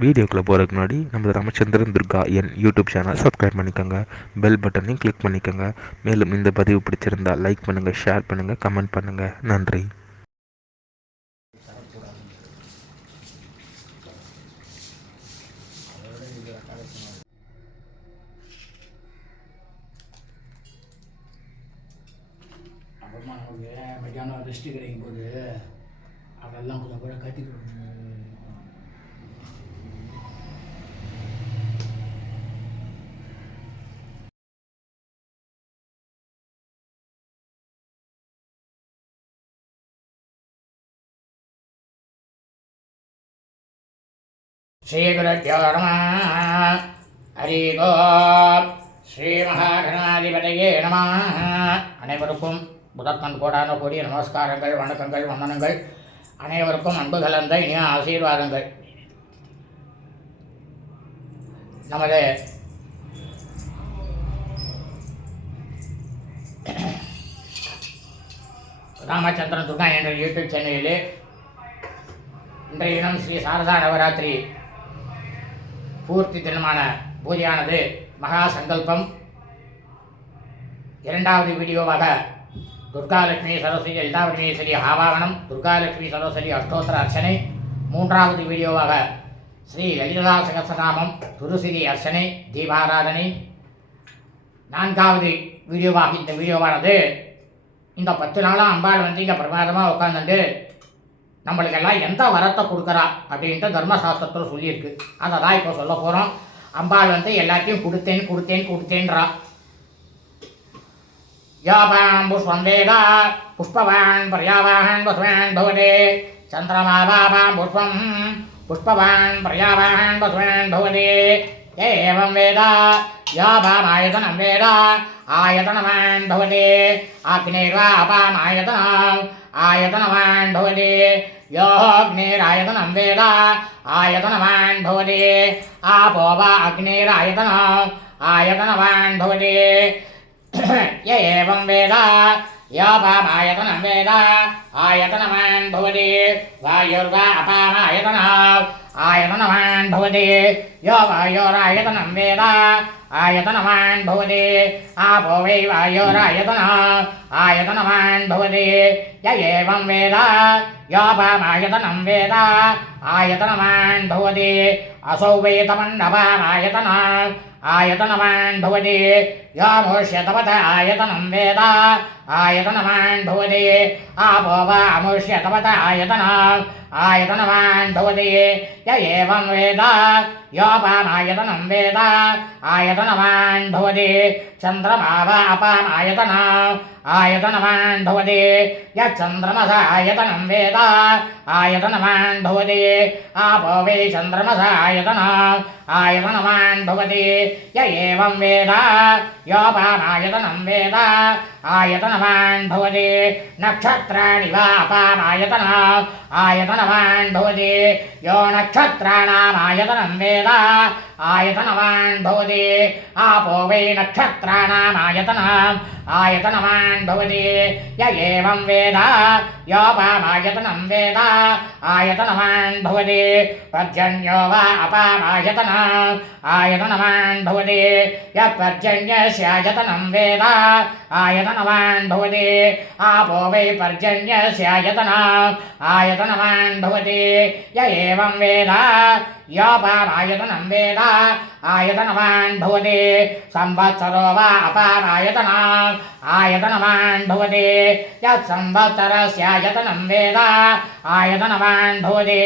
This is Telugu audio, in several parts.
வீடியோக்குள்ளே போகிறதுக்கு முன்னாடி நம்ம ராமச்சந்திரன் துர்கா என் யூடியூப் சேனல் சப்ஸ்கிரைப் பண்ணிக்கோங்க. பெல் பட்டனையும் கிளிக் பண்ணிக்கோங்க. மேலும் இந்த பதிவு பிடிச்சிருந்தா லைக் பண்ணுங்கள் ஷேர் பண்ணுங்கள் கமெண்ட் பண்ணுங்கள் நன்றி. அப்புறமா நமக்கு மத்தியானம் ரெஸ்ட் கிடைக்கும் போது அதெல்லாம் கொஞ்சம் கூட கற்றுட்டு ஸ்ரீகுருப்போ நம ஹரி கோப் ஸ்ரீ நம. அனைவருக்கும் புதத்மன் கோடான கூடிய நமஸ்காரங்கள் வணக்கங்கள் வந்தனங்கள். அனைவருக்கும் அன்பு கலந்த இனிய ஆசீர்வாதங்கள். நமது ராமச்சந்திரன் துர்கா என்ற யூடியூப் சேனலிலே இன்றைய தினம் ஸ்ரீ சாரதா நவராத்திரி பூர்த்தி தினமான பூஜையானது மகா சங்கல்பம் இரண்டாவது வீடியோவாக துர்காலட்சுமி சரஸ்வதி லலிதாபரமேஸ்வரி ஆவாகனம் துர்காலட்சுமி சரஸ்வதி அஷ்டோத்தர அர்ச்சனை. மூன்றாவது வீடியோவாக ஸ்ரீ லலிதா சகசநாமம் துருசிரி அர்ச்சனை தீபாராதனை. நான்காவது வீடியோவாக இந்த வீடியோவானது இந்த பத்து நாளாக அம்பாள் வந்து இங்கே பிரமாதமாக உட்காந்துட்டு நம்மளுக்கெல்லாம் எந்த வரத்தை கொடுக்குறா அப்படின்ட்டு தர்மசாஸ்திரத்தில் சொல்லியிருக்கு. அதை தான் இப்போ சொல்ல போகிறோம் அம்பாள் வந்து எல்லாத்தையும் கொடுத்தேன் கொடுத்தேன் கொடுத்தேன்றா. யாபான் புஷ்பந்தேதா புஷ்பவான் பர்யாவான் பசுவேன் பவதே சந்திரமாபாபாம் புஷ்பம் புஷ்பவான் பர்யாவான் வசுவான் பவதே य एवं वेद यो वामायतनं वेद आयतनवान् भवति अग्निर्वापामायतनम् आयतनवान् भवति योऽग्निरायतनं वेद आयतनवान् भवति आपो वा अग्निरायतनम् आयतनवान् भवति य एवं वेद योपामायतनं वेद आयतनवान् भवति वायुर्वा अपामायतनम् आयतनवान् भवति यो वायोरायतनं वेद आयतनवान् भवति आपो वै वायोरायतनम् आयतनवान् भवति य एवं वेद योपामायतनं वेद आयतनवान् भवति असौ वै तमण्डपामायतनम् आयतनवान् भवति यामुष्यतपथ आयतनं वेद आयतनवान् भवति आपो वा अमुष्यतपथ आयतनम् आयतनवान् भवति य एवं वेद योपामायतनं वेद आयतनवान् भवति चन्द्रमा वा अपामायतनम् आयतनवान् भवति यच्चन्द्रमस आयतनं वेद आयतनवान् भवति आपो वै चन्द्रमस आयतनम् आयतनवान् भवति य एवं वेद योपामायतनं वेद आयतनवान् भवति नक्षत्राणि वा अपामायतनम् आयतनवान् भवति यो नक्षत्राणामायतनं वेद ఆయతనవాన్ భవతి ఆపో వై నక్షత్రాణమాయతనం ఆయతనవాన్ భవతి య ఏవం వేద యోపామాయతనం వేద ఆయతనవాన్ భవతి పర్జన్యో వా అపామాయతనం ఆయతనవాన్ భవతి య పర్జన్యస్యాయతనం వేద ఆయతనవాన్ భవతి ఆపో వై పర్జన్యస్యాయతనం ఆయతనవాన్ భవతి య ఏవం వేద योपामायतनं वेद आयतनवान् भवति संवत्सरो वा अपारायतनम् आयतनवान् भवति यत् संवत्सरस्यायतनं वेद आयतनवान् भवति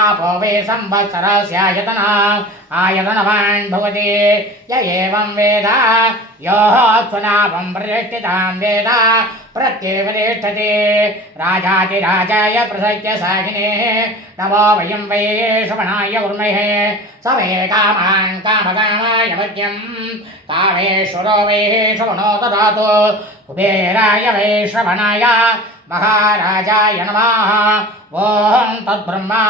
आपो वै संवत्सरस्यायतनम् आयतनवान् भवति य एवं वेद योः स्वनामं प्रतिष्ठितां वेद प्रत्येवतिष्ठति राजातिराजाय प्रसज्य साहिने नमो वयं वै श्रवणाय कुर्महे स वै कामान् कामकामाय मध्यं कामेश्वरो वै श्रवणो ददातु कुबेराय वै श्रवणाय महाराजाय नमः। ॐ तद्ब्रह्मा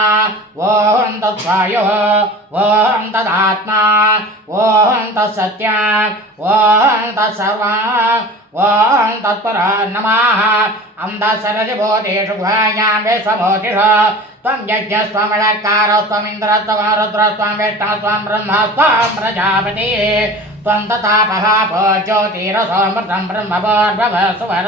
ॐ तत्स्वायो ॐ तदात्मा, ॐ तत्सत्यम् ॐ तत्सर्वा, ॐ तत्पर नमः। अन्धसरजिभूतेषु गुहायां विश्वभूतिषु त्वं यज्ञस्त्वमलकारस्त्वमिन्द्रस्त्वं रुद्रस्त्वं विष्णुस्त्वं ब्रह्मस्त्वं प्रजापति त्वं तथापः भो ज्योतिरसोमृतं ब्रह्मभोर्भव सुवर।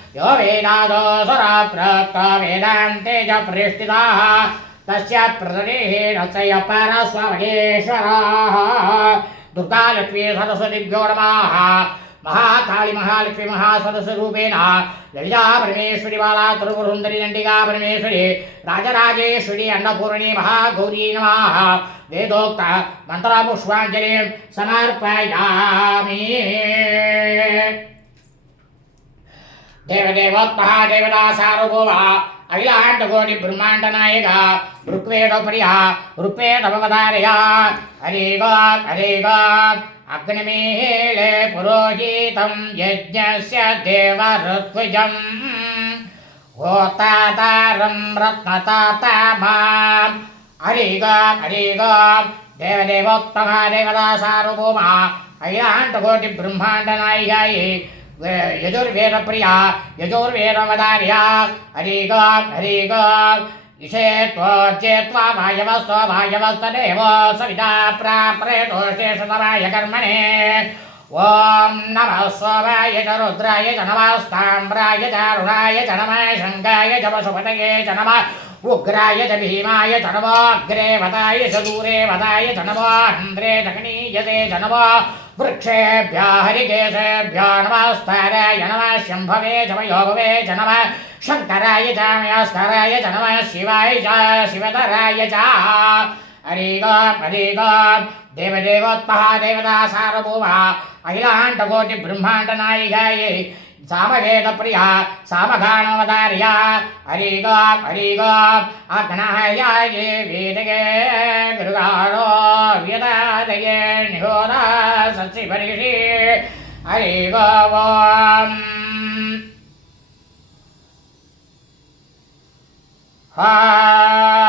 यो वेदादो सुराप्रक्त वेदान्ते च प्रतिष्ठिताः। तस्य प्रदरेण स य परस्वमहेश्वराः दुर्गालक्ष्मी नमः। महाकाली महालक्ष्मी महासरस्वरूपेण ललिता परमेश्वरी, बाला त्रिपुरसुन्दरी दण्डिका परमेश्वरी, राजराजेश्वरी, अन्नपूर्णी महागौरी नमः। वेदोक्त मन्त्रपुष्पाञ्जलिं समर्पयामि। దేవదేవోత్మహాదేవతా సారుభూవ అఖిలాండకోటి బ్రహ్మాండ నాయక ఋగ్వేదోపరియ ఋగ్వేదవతారయ హరే గో హరే గో అగ్నిమేళే పురోహితం యజ్ఞస్య దేవఋత్విజం. ఓతాతారం రత్నతాతమా. హరిగా హరిగా దేవదేవోత్తమ దేవదా సార్వభౌమ అఖిలాండకోటి బ్రహ్మాండ నాయికాయి यजुर्वेदप्रिया यजुर्वेदमदार्या हरिगां हरिगां इषे त्वोर्जे त्वा भायवस्व भायवस्तदेव सविता प्राप्रेतोषेषतराय कर्मणे। ॐ नमः स्वराय च रुद्राय च नमस्ताम्राय च अरुणाय च नमः शङ्काय च वसुपतये च नमः। उग्राय च भीमाय धनवाग्रे वदाय च दूरे वदाय धनवान्द्रे जगणीयते धनवा वृक्षेभ्या हरिकेशेभ्यो नमस्ताराय नमः शम्भवे जमयोगवे च नमः शङ्कराय च मयस्कराय च नमः शिवाय च शिवतराय च हरिगाम् हरिगाम् देवदेवोत्पः देवता सार्वभौमा अखिलाण्डकोटिब्रह्माण्डनायिकायै सामवेदप्रिया सामघाणवदार्या हरिगा हरिगाम् अघ्नहयाये वेदगे मृगाणो व्यदादये निहोदा सत्सिपरिषि हरिगाम् हा।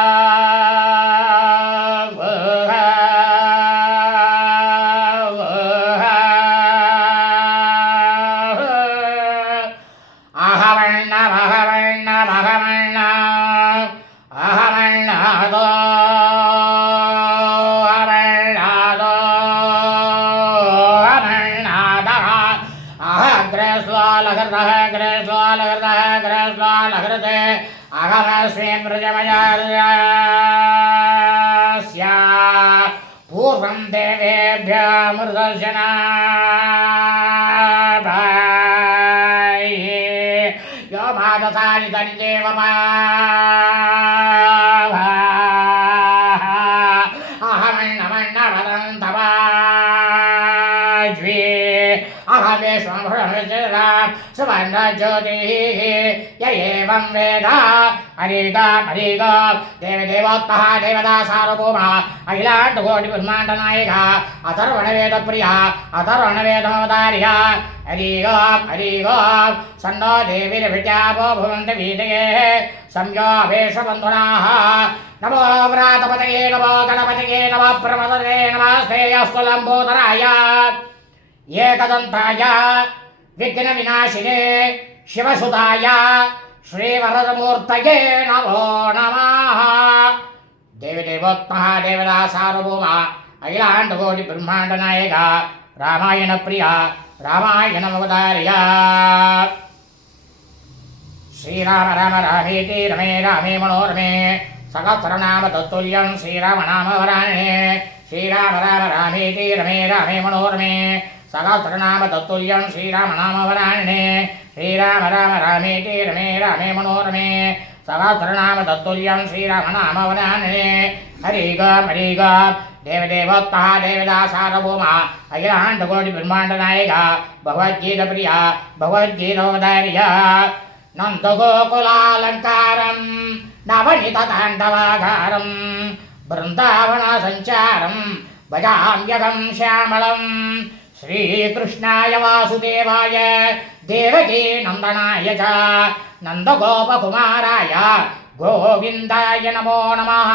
अहमस्मृजमयास्य पूर्वं देवेभ्यामृदर्शना यो मादसानि तनि देवमा सुवर्णज्योतिः य एवं वेद हरिगा हरिगा देवदेवोत्तः देवता सार्वभौमः अखिलाण्डकोटिब्रह्माण्डनायिका, अथर्वणवेदप्रिया हरिगा सन्नो देवीर्भिजापो भुवन्ति नमो व्रातपतये नमो गणपतये नमः प्रमदते नमः एकदन्ताय విఘ్న వినాశినే శివసుతాయ శ్రీవరదమూర్తయే నమో నమ దేవిదేవోత్మ దేవదా సార్వభౌమ అఖిలాండ కోటి బ్రహ్మాండ నాయక రామాయణ ప్రియ రామాయణమవతార్య శ్రీరామ రామ రామేతి రమే రామే మనోరమే సహస్రనామ తత్తుల్యం శ్రీరామ నామ వరాణే శ్రీరామ రామ రామేతి రమే రామే మనోరమే సహస్రనామ తత్తుల్యం శ్రీరామనామవరాణే శ్రీరామ రామ రామేతి రమే రామే మనోరమే. సహస్రనామ తత్తుల్యం శ్రీరామనామవరాణే హరిగా హరిగా దేవదేవోత్త దేవదాసారభూమ అఖిలాండకోటి బ్రహ్మాండ నాయక భగవద్గీత ప్రియ భగవద్గీతోదార్య నందగోకులాలంకారం నవనిత తాండవాగారం బృందావన సంచారం భజామ్యగం శ్యామళం శ్రీకృష్ణాయ వాసుదేవాయ దేవకీ నందనాయ చ నందగోపకుమారాయ గోవిందాయ నమో నమః.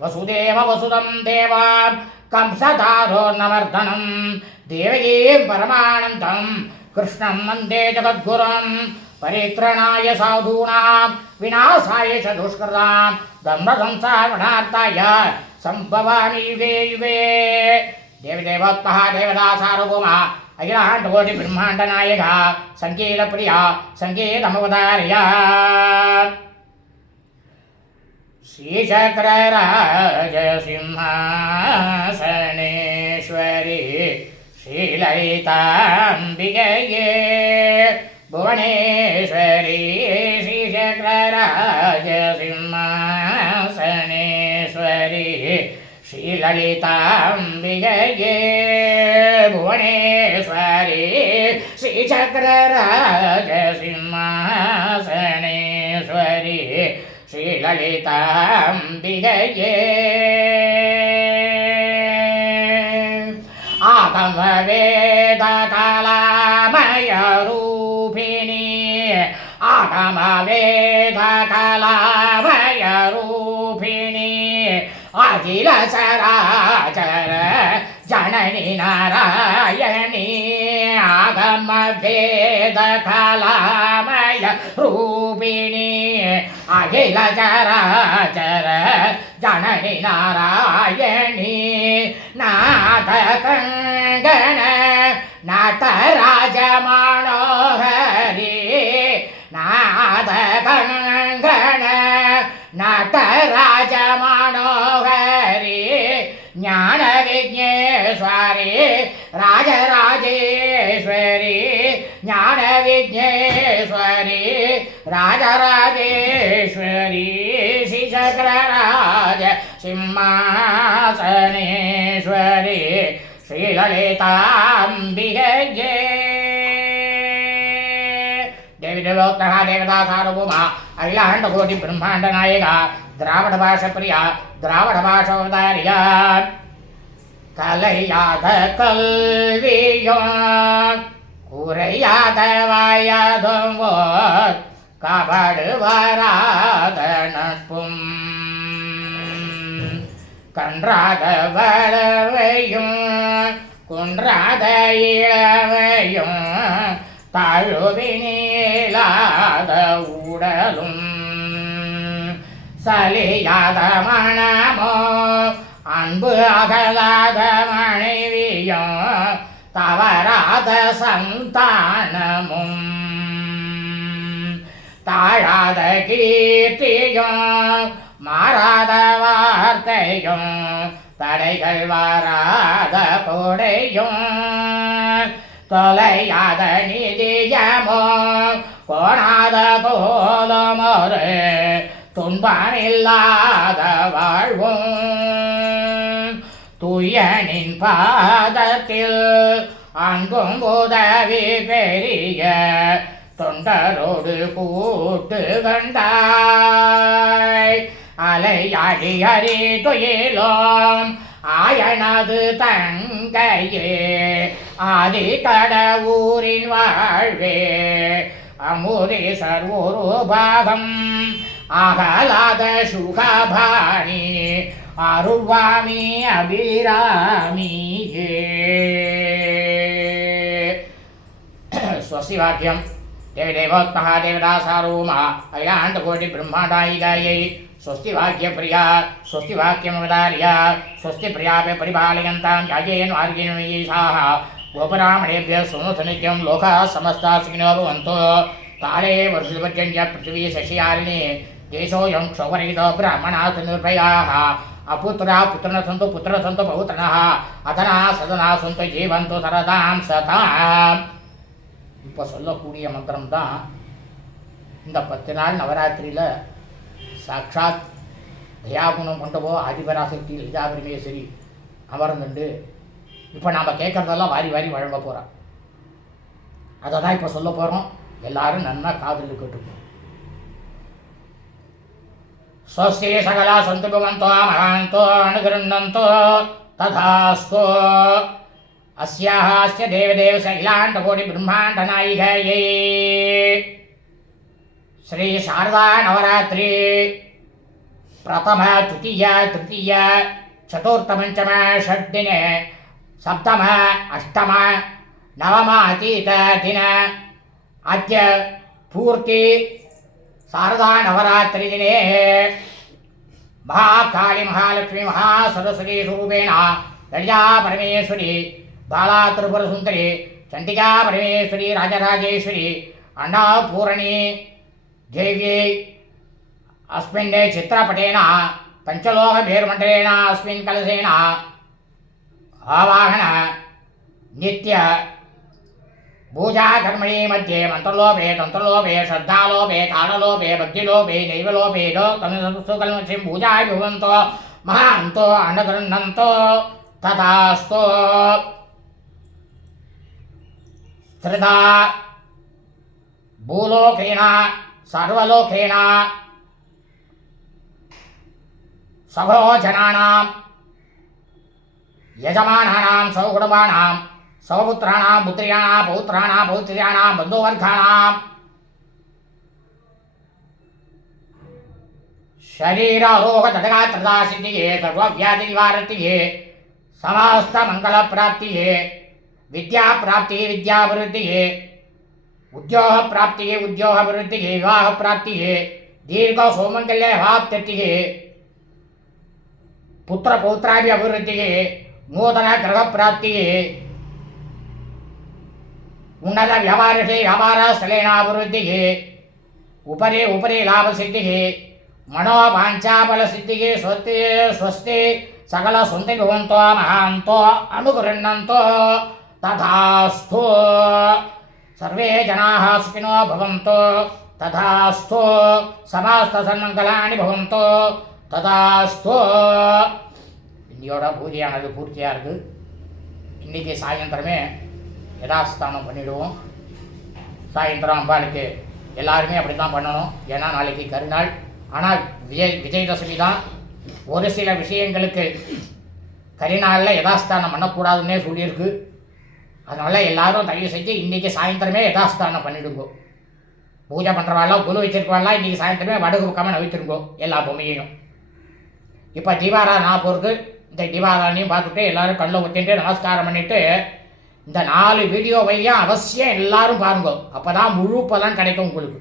వసుదేవ వసుదం దేవ కంసధారోర్నవర్ధనం దేవకీం పరమానందం కృష్ణం వందే జగద్గురం పరిత్రణాయ సాధూనాం వినాశాయ చ దుష్కృతాం ధర్మసంసారణార్థాయ సంభవామి యుగే యుగే देवीदेवोत्मः देवदासारुभूमः अखिलहाण्डकोटिब्रह्माण्डनायकः सङ्गीतप्रिया सङ्गीतमवतार्य श्रीशक्रराजसिंहासनेश्वरी श्रीललिताम्बिकये भुवनेश्वरी श्रीशक्रराजसिंहा श्रीललिताम्बिगये भुवनेश्वरी श्रीचक्रराजसिंहासनेश्वरी श्रीललिताम्बिगये आतमवेदकलामयरूपिणी आतमवेदकलामयरू அகில சராச்சர ஜனனி நாராயணி ஆகம வேத கலாமய ரூபிணி அகில சராச்சர ஜனனி நாராயணி நாத கங்கண நாதராஜ மனோகரி நாத கங்கண நாதராஜ மனோ ज्ञान ज्ञानविज्ञेश्वरी राजराजेश्वरी ज्ञानविज्ञेश्वरी राजराजेश्वरी श्रीशक्रराज सिंहासनेश्वरी श्रीललिताम्बिके देवी देवोत्तरा देवता सार्वभौमा अखिलाण्डकोटिब्रह्माण्डनायिका திராவிட பாஷ பிரியா திராவிட பாஷோதாரியா கலையாத கல்வியோ குறையாத வாயாதோ கபடுவராத நட்பும் கன்றாத வளவையும் குன்றாத இளவையும் தாழ்வினீளாத உடலும் சலியாதமணமோ அன்பு அகலாத மனைவியோ தவறாத சந்தானமும் தாழாத கீர்த்தியும் மாறாத வார்த்தையும் தடைகள் வாராத கொடையும் தொலையாத நிதியமோ கோணாத போலும் துன்பமில்லாத வாழ்வும் துயனின் பாதத்தில் அன்பும் உதவி பெரிய தொண்டரோடு கூட்டு கண்டாய் அலையாடி அறி துயிலோம் ஆயனது தங்கையே ஆதி கடவுரின் வாழ்வே அமுதேசர் ஒரு பாகம் ఆహ్లాద సుఖాభాణి అరువామి అభిరామి స్వస్తి వాక్యం దేవదేవోత్మహ దేవదాసారూమ ఐలాండకోటి బ్రహ్మాండాయిదాయై స్వస్తి వాక్య ప్రియా స్వస్తి వాక్యమదార్య స్వస్తి ప్రియాపే పరిపాలయంతాం యాజేన్ వార్గిణీషాః గోపరామణేభ్య సుమసు నిత్యం లోకా సమస్తా సుఖినో భవంతో. తాళే వర్షుపత్యం చ పృథివీ శశియాలిని ஏஷோயம் க்ஷோபரகிதோ பிராமணா நிர்பயாக அபுத்ரா புத்திரன சொந்து புத்திர சொந்து பௌத்திரனா அதனா சதனா சொந்து ஜீவந்து சரதாம் சதாம் இப்போ சொல்லக்கூடிய மந்திரம் தான் இந்த பத்து நாள் நவராத்திரியில் சாட்சாத் தயாகுணம் கொண்டவோ ஆதிபராசக்தி லலிதாபிரமே சரி அமர்ந்துண்டு இப்போ நாம் கேட்குறதெல்லாம் வாரி வாரி வழங்க போகிறோம் அதை தான் இப்போ சொல்ல போகிறோம் எல்லாரும் நன்னா காதலில் கேட்டுக்கணும் స్వస్తి సకల సంతుగుమంతో మహాంతో అనుగృహంతో తథాస్తో అస్యాహాస్య దేవదేవ శైలాంట కోటి బ్రహ్మాండ నాయికయే శ్రీ శారదా నవరాత్రి ప్రథమ తృతీయ తృతీయ చతుర్థమంచమ షడ్దిన సప్తమ అష్టమ నవమ అతీత దిన అద్య పూర్తి శారదా నవరాత్రి దినే మహాకాళి మహాలక్ష్మి మహాసరస్వతి స్వరూపేణ లలితా పరమేశ్వరి బాలా త్రిపుర సుందరి చండికా పరమేశ్వరి రాజరాజేశ్వరి అన్నాపూరణి దేవ్యై అస్మిన్ చిత్రపటేన పంచలోక భేరుమండలేన అస్మిన్ కలసేన ఆవాహన నిత్య పూజాకర్మణి మధ్యే మంత్రలోపే తంత్రలోపే శ్రద్ధాలోపే తాళలోపే భక్తిలోపే దైవలోపే కనుసుకల్మసిం పూజాభివంతో మహాంతో అనుగృహంతో తథాస్తో. త్రిధా భూలోకేన సర్వలోకేన సభోజనానాం యజమానానాం సౌకుటుంబానాం स्वपुत्राणां पुत्र्याणां, पौत्राणां, पौत्र्याणां, बन्धुवर्गाणां। शरीरारोगतटगात्रदासिद्धिः सर्वव्याधिनिवारतिः समस्तमङ्गलप्राप्तिः विद्याप्राप्तिः विद्याभिवृद्धिः उद्योगप्राप्तिः उद्योगभिवृद्धिः विवाहप्राप्तिः दीर्घसौमङ्गल्यभाप्तिः पुत्रपौत्राभ्यभिवृद्धिः नूतनगृहप्राप्तिः उन्नत व्यापार ವ್ಯವಹಾರಕ್ಕೆ उपरी उपरी उपरि उपरि लाभसिद्धिः मनोवाञ्चाबलसिद्धिः स्वस्ति स्वस्ति सकल सुंदो महान्तो, अनुगृह्णन्तो, तथास्तु। सर्वे जनाः सुखिनो भवन्तु, तथास्तु। समस्तसन्मङ्गलानि भवन्तु, तथास्तु। இன்னையோட பூஜையானது பூர்த்தியாக இருக்குது இன்றைக்கி யதாஸ்தானம் பண்ணிவிடுவோம் சாயந்தரம் அம்பாளுக்கு எல்லாருமே அப்படி தான் பண்ணணும். ஏன்னா நாளைக்கு கருநாள். ஆனால் விஜய் விஜயதசமி தான் ஒரு சில விஷயங்களுக்கு கரிநாளில் யதாஸ்தானம் பண்ணக்கூடாதுன்னே சொல்லியிருக்கு. அதனால் எல்லாரும் தயவு செஞ்சு இன்றைக்கி சாயந்தரமே யதாஸ்தானம் பண்ணிவிடுங்கோ பூஜை பண்ணுறவாள்லாம் குழு வச்சிருக்கவாள்லாம் இன்றைக்கி சாயந்தரமே வடகு பக்கமாக நவிச்சிருங்கோ எல்லா பொம்மையையும். இப்போ தீபாராதனை போகிறது இந்த தீபாராதனையும் பார்த்துட்டு எல்லாரும் கல்லை ஊற்றிட்டு நமஸ்காரம் பண்ணிவிட்டு இந்த நாலு வீடியோவையும் அவசியம் எல்லாரும் பாருங்க. அப்போ தான் முழு பலன் கிடைக்கும் உங்களுக்கு.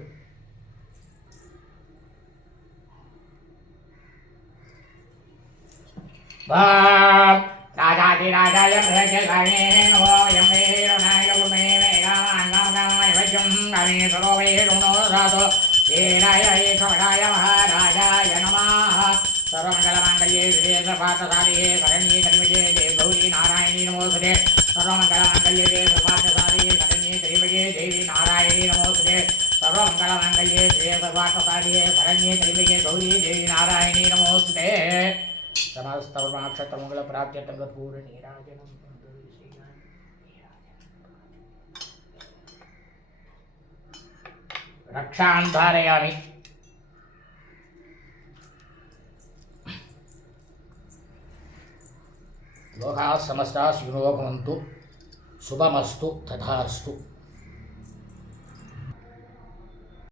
ராஜாதி ராஜாய சரோவே ராஜோ ஏராய மகாராஜாய நமாக सर्वमङ्गलमाङ्गल्ये विवेकपात्रसारिये करण्ये कर्मिजे जय गौरी नारायणी नमोऽस्तुते सर्वमङ्गलमाङ्गल्ये विवेकपात्रसारिये करण्ये कर्मिजे देवी नारायणी नमोऽस्तुते सर्वमङ्गलमाङ्गल्ये विवेकपात्रसारिये करण्ये कर्मिजे गौरी देवी नारायणी नमोऽस्तुते समस्तवर्माक्षत्रमङ्गलप्राप्त्यर्थं रक्षान् धारयामि। లోకా సమస్తా శివనో భవంతు. శుభమస్తు తథాస్తు.